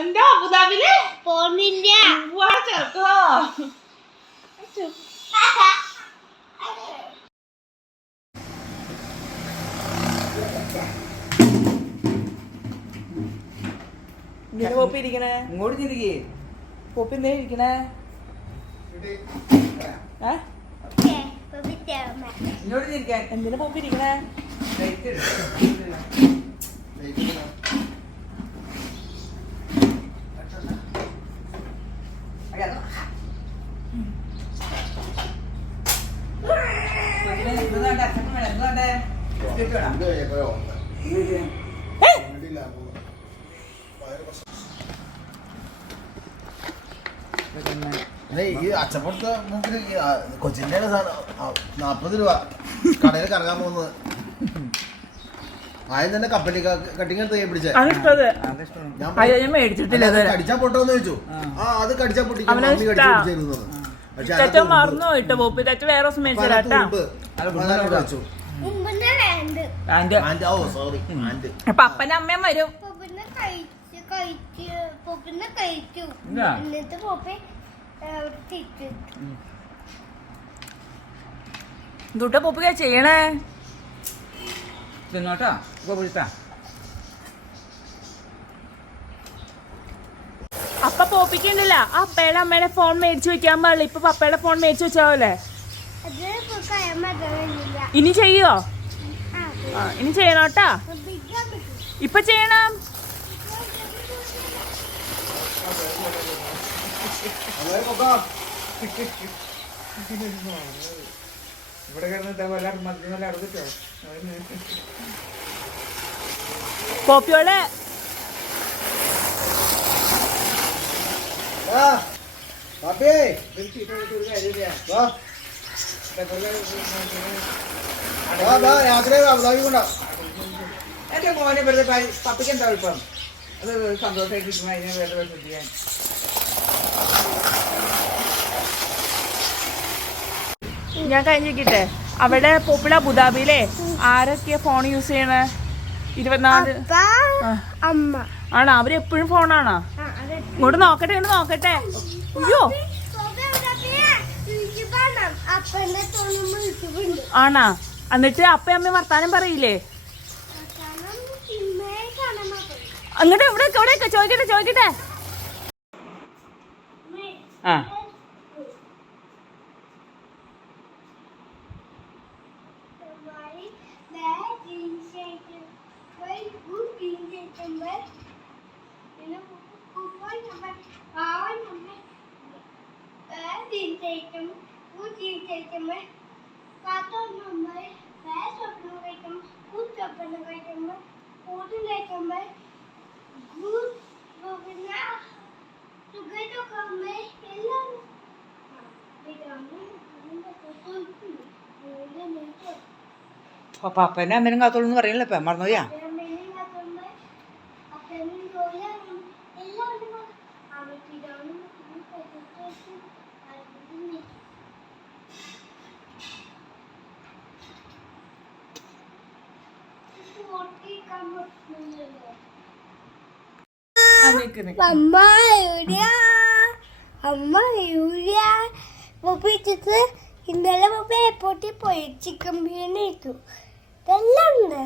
എന്താ അബുദാബിയില് പോണില്ല. പോപ്പി ഇരിക്കണേ, ഇങ്ങോട്ട് തിരികെ പോപ്പി എന്തേ ഇരിക്കണേ? ഇങ്ങോട്ട് തിരിക്കാൻ എന്തിനാ പോപ്പി ഇരിക്കണേ? ഈ അച്ചപ്പുറത്ത് മൂക്കിന് കൊച്ചിൻ്റെ 40 രൂപ കടയിൽ കറങ്ങാൻ പോകുന്നത്. ആദ്യം തന്നെ കപ്പലി കട്ടിങ് എടുത്ത് പിടിച്ചേ കടിച്ചാ പൊട്ടോന്ന് ചോദിച്ചു. അത് കടിച്ചാ പൊട്ടിച്ചു. അപ്പന്റെ അമ്മയും വരും. ദുട്ട പൊപ്പിക്ക ചെയ്യണേ തിന്നോട്ടാ. അപ്പ പോപ്പിക്കണ്ടില്ല. അപ്പയുടെ അമ്മയുടെ ഫോൺ മേടിച്ചു വെക്കാൻ പാടില്ല. ഇപ്പൊ പപ്പയുടെ ഫോൺ മേടിച്ചു വെച്ചാവല്ലേ? ഇനി ചെയ്യോ? ഇനി ചെയ്യണോട്ടാ. ഇപ്പൊ ചെയ്യണം. പോപ്പിയോടെ എന്റെ മോനെ വെറുതെ പപ്പിക്ക് എന്താ കുഴപ്പം? അത് സന്തോഷമായിട്ടിരിക്കും. അതിനെ വെറുതെ ശ്രദ്ധിക്കാൻ ഞാൻ കഴിഞ്ഞിട്ടെ. അവിടെ പോപ്പിള അബുദാബിയിലെ ആരൊക്കെയാ ഫോൺ യൂസ് ചെയ്യണേ? 24 ആണോ? അവരെപ്പോഴും ഫോണാണോ? ഇങ്ങോട്ട് നോക്കട്ടെ, ഇങ്ങോട്ട് നോക്കട്ടെ. അയ്യോ ആണാ? എന്നിട്ട് അപ്പ അമ്മ വർത്താനം പറയില്ലേ? അങ്ങോട്ട് എവിടെയൊക്കെ ചോദിക്കട്ടെ. ആ പപ്പനെ അമ്മേനും കാത്തോളൂന്ന് പറയണല്ലോ. ഇപ്പം മറന്നുപോയാ? ഇന്നലെ എയർപോർട്ടിൽ പോയി ചിക്കൻ ബിരിയാണി കഴിച്ചു. ഇതെല്ലാം ഉണ്ട്.